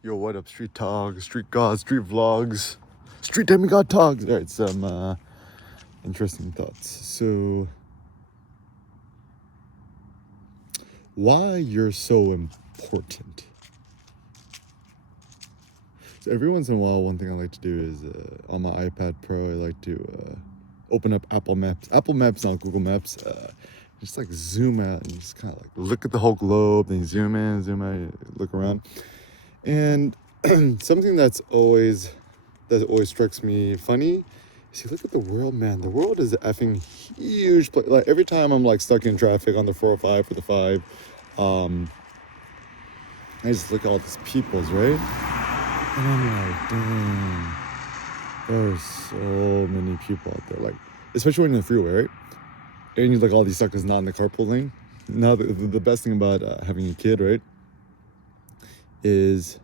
Yo, what up, street talk, street gods, street vlogs, street demigod talks. All right, some interesting thoughts. So, why you're so important? So every once in a while, one thing I like to do is on my iPad Pro, I like to open up Apple Maps. Apple Maps, not Google Maps. Just like zoom out and just kind of like look at the whole globe. Then you zoom in, zoom out, look around. And something that always strikes me funny is you look at the world, man. The world is effing huge. Like every time I'm like stuck in traffic on the 405 or the 5, I just look at all these peoples, right? And I'm like, dang, there's so many people out there. Like, especially when you're in the freeway, right? And you look at all these suckers not in the carpool lane. Now, the best thing about having a kid, right, is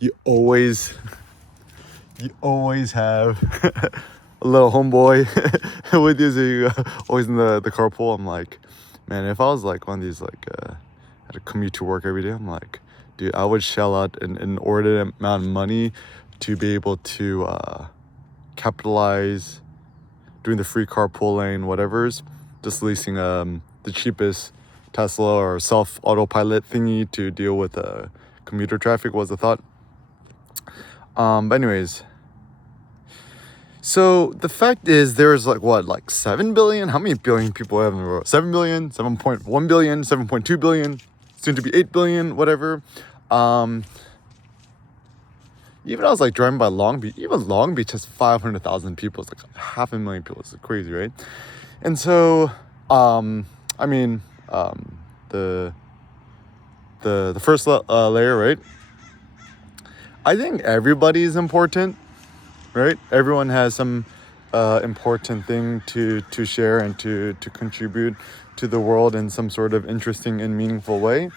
you always have a little homeboy with you, so you always in the carpool. I'm like, man, if I was like one of these like had to commute to work every day, I'm like, dude, I would shell out an inordinate amount of money to be able to capitalize doing the free carpool lane, whatever's, just leasing the cheapest Tesla or self autopilot thingy to deal with commuter traffic was the thought. But anyways, so the fact is there's like 7 billion? How many billion people have in the world? 7 billion, 7.1 billion, 7.2 billion, soon to be 8 billion, whatever. Even I was like driving by Long Beach, even Long Beach has 500,000 people. It's like 500,000 people. It's crazy, right? And so, the first layer, right? I think everybody's important, right? Everyone has some important thing to share and to contribute to the world in some sort of interesting and meaningful way.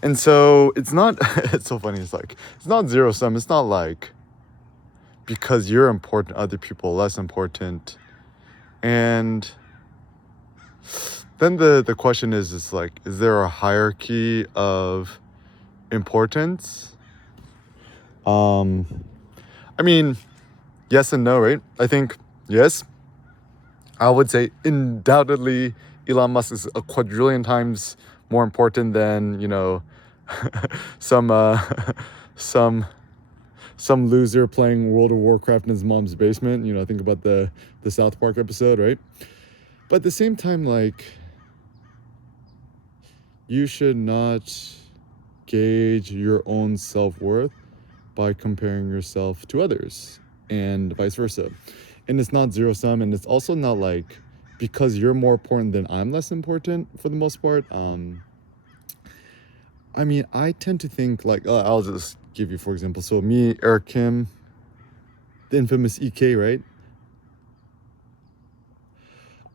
And so it's not, it's so funny. It's like, it's not zero sum. It's not like because you're important, other people are less important. And then the question is like, is there a hierarchy of importance? Yes and no, right? I think, yes, I would say undoubtedly Elon Musk is a quadrillion times more important than, some loser playing World of Warcraft in his mom's basement. Think about the South Park episode, right? But at the same time, like, you should not gauge your own self-worth by comparing yourself to others and vice versa. And it's not zero sum, and it's also not like because you're more important than I'm less important for the most part. I tend to think like, I'll just give you, for example, so me, Eric Kim, the infamous EK, right?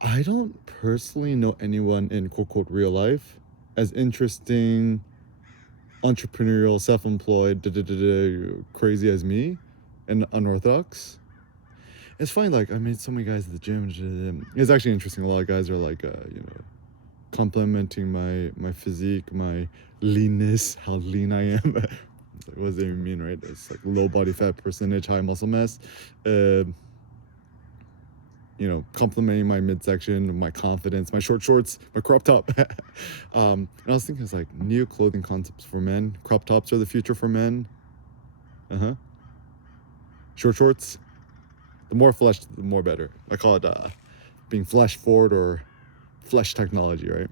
I don't personally know anyone in quote real life as interesting, entrepreneurial, self-employed, crazy as me and unorthodox. It's fine, like I meet so many guys at the gym. It's actually interesting. A lot of guys are like complimenting my physique, my leanness, how lean I am. What does that even mean, right? It's like low body fat percentage, high muscle mass. Complimenting my midsection, my confidence, my short shorts, my crop top. And I was thinking, it's like new clothing concepts for men. Crop tops are the future for men. Short shorts. The more flesh, the more better. I call it being flesh forward or flesh technology, right?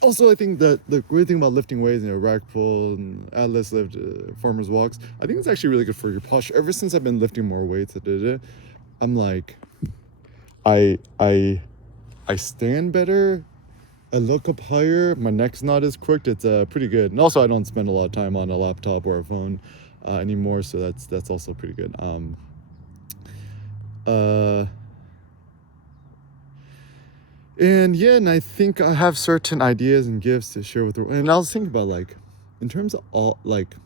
Also, I think that the great thing about lifting weights, rack pull, and atlas lift, farmer's walks, I think it's actually really good for your posture. Ever since I've been lifting more weights, I'm like, I stand better, I look up higher, my neck's not as crooked. It's pretty good. And also, I don't spend a lot of time on a laptop or a phone anymore, so that's also pretty good. And I think I have certain ideas and gifts to share with the world. And I was thinking about, like, in terms of all, like,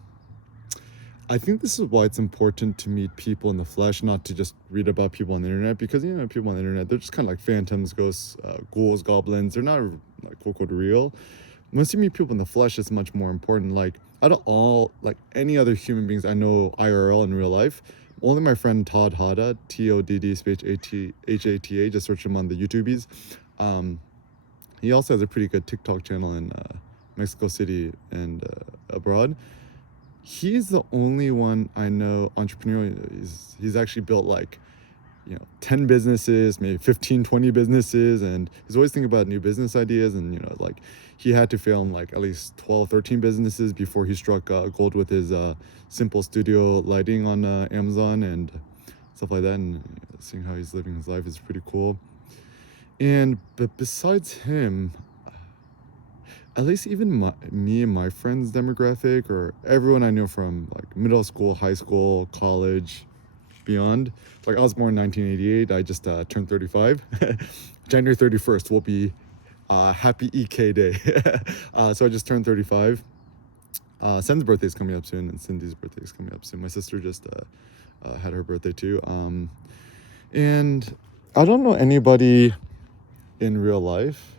I think this is why it's important to meet people in the flesh, not to just read about people on the internet, because, people on the internet, they're just kind of like phantoms, ghosts, ghouls, goblins. They're not, like, quote, real. once you meet people in the flesh, it's much more important. Like out of all, like any other human beings I know IRL in real life, only my friend Todd Hada, Todd space Hata, just search him on the YouTubies. Um, he also has a pretty good TikTok channel in Mexico City and abroad. He's the only one I know entrepreneur. He's actually built like 10 businesses, maybe 15, 20 businesses, and he's always thinking about new business ideas. And like he had to film like at least 12, 13 businesses before he struck gold with his simple studio lighting on Amazon and stuff like that. And seeing how he's living his life is pretty cool. But besides him, at least even me and my friends demographic, or everyone I know from like middle school, high school, college, beyond. Like I was born in 1988. I just turned 35. January 31st will be happy EK day. So I just turned 35. Sen's birthday is coming up soon, and Cindy's birthday is coming up soon. My sister just had her birthday too. And I don't know anybody in real life,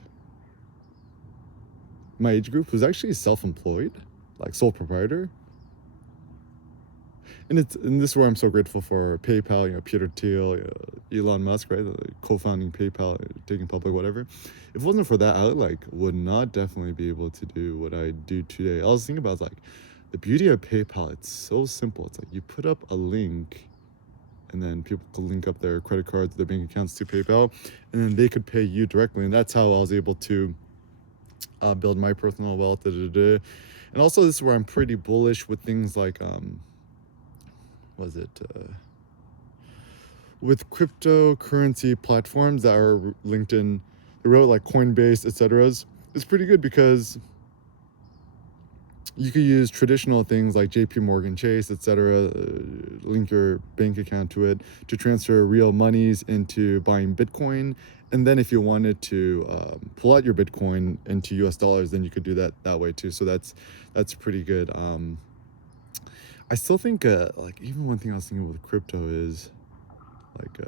my age group, who's actually self-employed, like sole proprietor. And this is where I'm so grateful for PayPal, Peter Thiel, Elon Musk, right? Co-founding PayPal, taking public, whatever. If it wasn't for that, I would not definitely be able to do what I do today. I was thinking about like the beauty of PayPal. It's so simple. It's like you put up a link, and then people could link up their credit cards, their bank accounts to PayPal, and then they could pay you directly. And that's how I was able to build my personal wealth. And also, this is where I'm pretty bullish with things like with cryptocurrency platforms that are linked in the road, like Coinbase, etc. It's pretty good because you could use traditional things like JP Morgan Chase, etc., link your bank account to it to transfer real monies into buying Bitcoin. And then if you wanted to pull out your Bitcoin into US dollars, then you could do that way too. So that's pretty good. I still think like even one thing I was thinking with crypto is like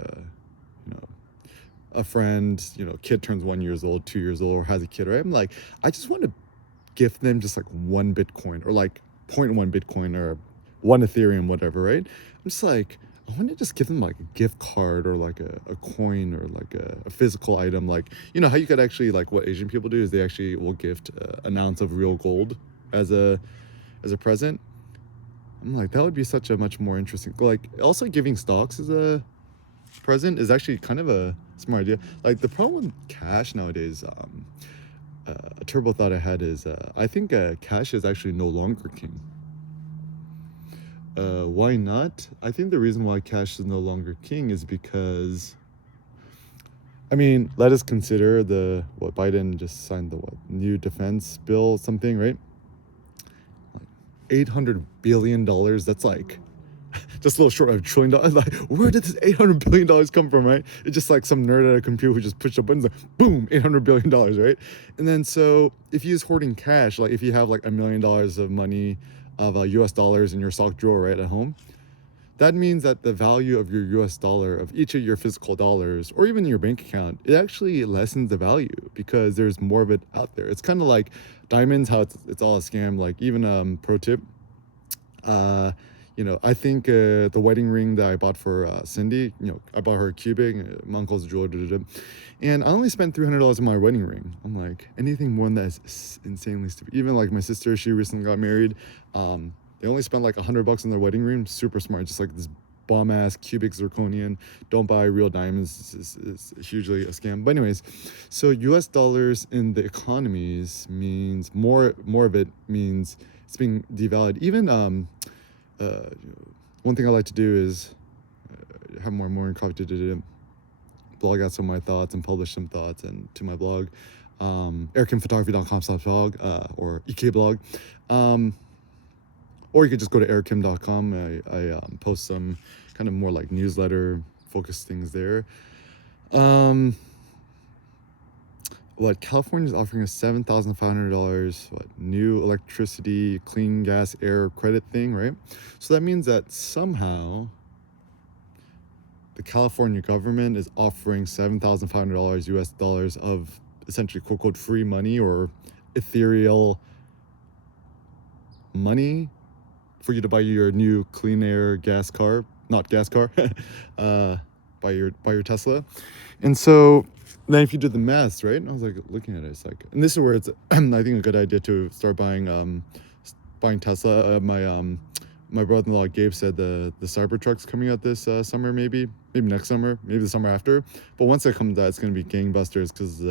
a friend, kid turns 1 year old, 2 years old, or has a kid, right? I'm like, I just want to gift them just like one Bitcoin or like 0.1 Bitcoin or one Ethereum, whatever, right? I'm just like, I want to just give them like a gift card or like a coin or like a physical item. Like, how you could actually, like what Asian people do is they actually will gift an ounce of real gold as a present. I'm like, that would be such a much more interesting, like also giving stocks as a present is actually kind of a smart idea. Like the problem with cash nowadays, a turbo thought I had is I think cash is actually no longer king. Why not? I think the reason why cash is no longer king is because, I mean, let us consider what Biden just signed, the new defense bill, something, right? Like $800 billion. That's like just a little short of $1 trillion. Like, where did this $800 billion come from, right? It's just like some nerd at a computer who just pushed a button, like, boom, $800 billion, right? And then so if you use hoarding cash, like if you have like $1 million of money of US dollars in your sock drawer right at home, that means that the value of your US dollar, of each of your physical dollars, or even your bank account, it actually lessens the value because there's more of it out there. It's kind of like diamonds, how it's all a scam. Like even pro tip, I think the wedding ring that I bought for Cindy, I bought her a cubic, my uncle's jeweler, and I only spent $300 on my wedding ring. I'm like, anything more than that is insanely stupid. Even like my sister, she recently got married. They only spent like $100 on their wedding ring. Super smart, just like this bomb ass cubic zirconian. Don't buy real diamonds. It's hugely a scam. But anyways, so US dollars in the economies means more of it means it's being devalued. Even one thing I like to do is have more morning coffee to blog out some of my thoughts and publish some thoughts and to my blog, ericimphotography.com/blog or ekblog. Or you could just go to erickim.com. I post some kind of more like newsletter focused things there. California is offering us $7,500 new electricity, clean gas, air credit thing, right? So that means that somehow the California government is offering $7,500 US dollars of essentially quote unquote free money or ethereal money for you to buy your new clean air gas car, not gas car, buy your Tesla. And so then if you do the math, right? And I was like looking at it, it's like, and this is where it's I think a good idea to start buying Tesla. My brother-in-law Gabe said the Cybertruck's coming out this summer, maybe next summer, maybe the summer after. But once it comes out, it's gonna be gangbusters because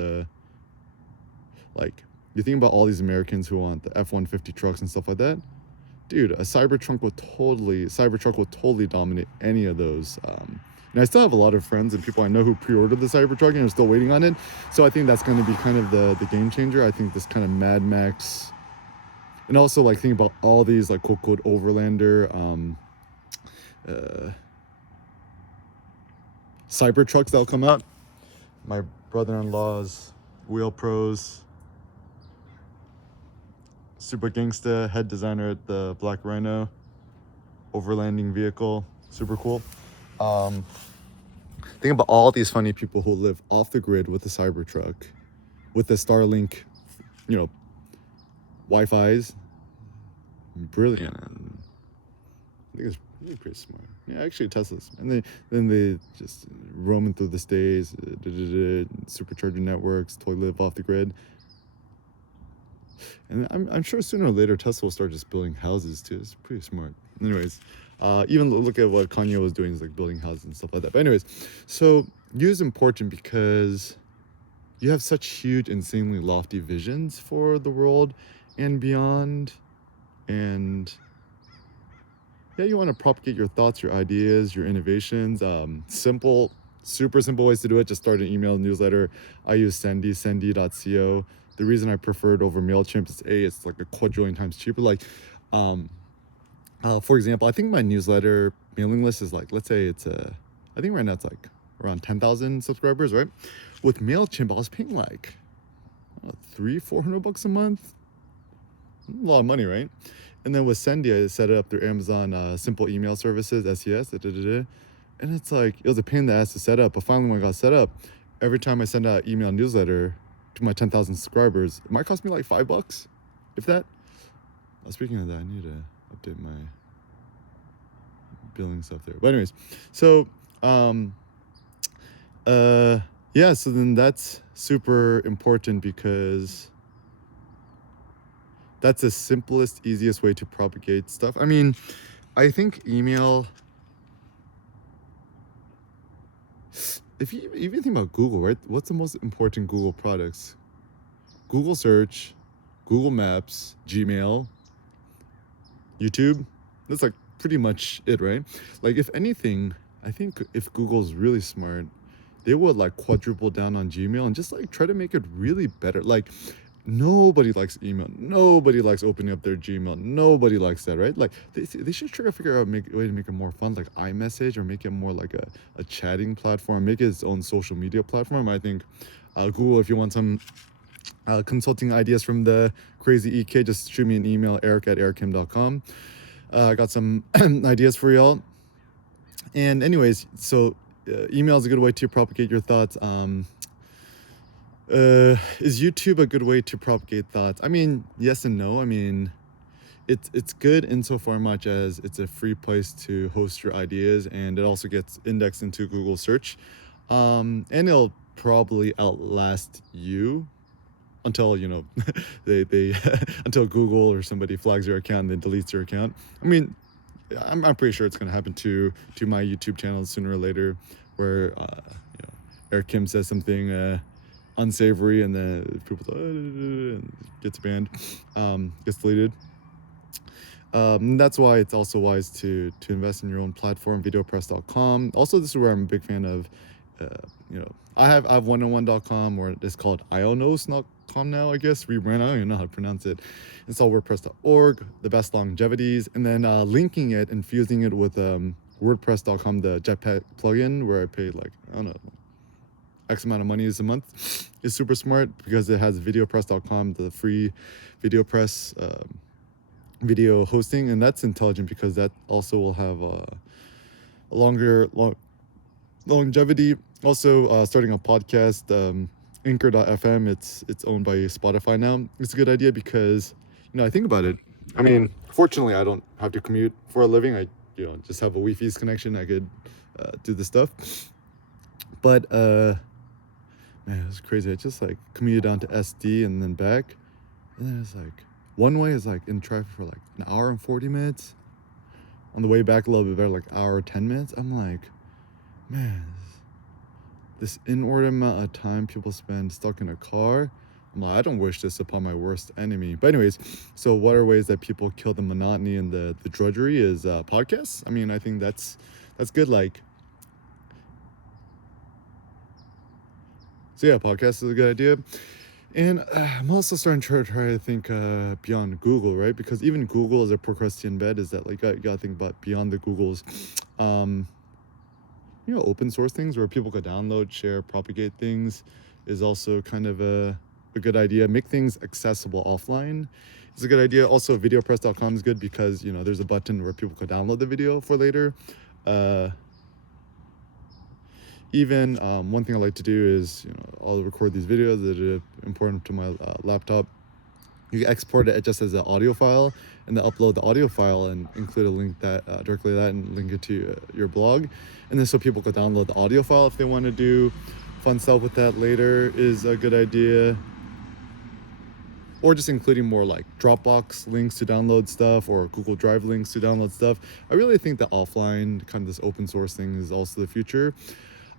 like you think about all these Americans who want the F-150 trucks and stuff like that. Dude, a Cybertruck will totally dominate any of those. And I still have a lot of friends and people I know who pre-ordered the Cybertruck and are still waiting on it. So I think that's going to be kind of the game changer. I think this kind of Mad Max, and also like think about all these like quote Overlander Cybertrucks that'll come out. My brother-in-law's Wheel Pros, super gangsta, head designer at the Black Rhino, overlanding vehicle, super cool. Think about all these funny people who live off the grid with the Cybertruck, with the Starlink, Wi-Fi's. Brilliant. I think it's really pretty smart. Yeah, actually Tesla's. And then they just roaming through the states, supercharger networks, totally live off the grid. And I'm sure sooner or later Tesla will start just building houses too. It's pretty smart. Anyways, even look at what Kanye was doing, is like building houses and stuff like that. But anyways, so you is important because you have such huge, insanely lofty visions for the world and beyond. And yeah, you want to propagate your thoughts, your ideas, your innovations. Super simple ways to do it. Just start an email newsletter. I use sendy.co. The reason I prefer it over MailChimp is it's like a quadrillion times cheaper. Like, for example, I think my newsletter mailing list is like, let's say it's I think right now it's like around 10,000 subscribers, right? With MailChimp, I was paying like $300-400 a month. A lot of money, right? And then with Sendy, I set it up through Amazon simple email services, SES, and it's like, it was a pain in the ass to set up. But finally, when I got set up, every time I send out email newsletter to my 10,000 subscribers, it might cost me like $5, if that. Speaking of that, I need to update my billing stuff there. But anyways, so yeah, so then that's super important because that's the simplest, easiest way to propagate stuff. I mean, I think email, if you even think about Google, right? What's the most important Google products? Google Search, Google Maps, Gmail, YouTube. That's like pretty much it, right? Like if anything, I think if Google's really smart, they would like quadruple down on Gmail and just like try to make it really better. Like nobody likes email. Nobody likes opening up their Gmail. Nobody likes that, right? Like they should try to figure out a way to make it more fun, like iMessage, or make it more like a chatting platform, make it its own social media platform. I think Google, if you want some consulting ideas from the crazy EK, just shoot me an email, eric@erickim.com. I got some ideas for y'all. And anyways, so email is a good way to propagate your thoughts. Is YouTube a good way to propagate thoughts? I mean, yes and no. I mean, it's good insofar much as it's a free place to host your ideas, and it also gets indexed into Google search. And it'll probably outlast you until they until Google or somebody flags your account and then deletes your account. I mean, I'm pretty sure it's gonna happen to my YouTube channel sooner or later, where Eric Kim says something unsavory and then people gets banned, gets deleted. That's why it's also wise to invest in your own platform, videopress.com. Also, this is where I'm a big fan of. I have 101.com, or it's called ionos.com now, I guess. Rebrand, I don't even know how to pronounce it. Install WordPress.org, the best longevities, and then linking it and fusing it with WordPress.com, the Jetpack plugin, where I paid like, I don't know, X amount of money a month, is super smart because it has videopress.com, the free VideoPress video hosting, and that's intelligent because that also will have a longer longevity. Also, starting a podcast, Anchor.fm, it's owned by Spotify now. It's a good idea because, I think about it. I mean, fortunately, I don't have to commute for a living. I, just have a Wi-Fi connection. I could do the stuff. But man, it was crazy. I just like commuted down to SD and then back, and then it's like one way is like in traffic for like an hour and 40 minutes. On the way back a little bit better, like hour 10 minutes. I'm like, man, this inordinate amount of time people spend stuck in a car. I'm like, I don't wish this upon my worst enemy. But anyways, so what are ways that people kill the monotony and the drudgery is podcasts. I mean, I think that's good. Like, so yeah, podcast is a good idea. And I'm also starting to try to think beyond Google, right? Because even Google as a procrastinating bed is that like you gotta think about beyond the Googles. Open source things where people could download, share, propagate things is also kind of a good idea. Make things accessible offline is a good idea. Also, videopress.com is good because, there's a button where people could download the video for later. Even one thing I like to do is, I'll record these videos that are important to my laptop. You export it just as an audio file and then upload the audio file and include a link that directly to that and link it to your blog. And then so people could download the audio file if they want to do fun stuff with that later is a good idea. Or just including more like Dropbox links to download stuff or Google Drive links to download stuff. I really think the offline kind of this open source thing is also the future.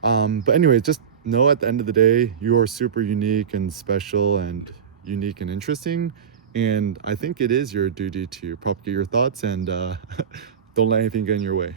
But anyway, just know at the end of the day, you're super unique and special and unique and interesting. And I think it is your duty to propagate your thoughts and don't let anything get in your way.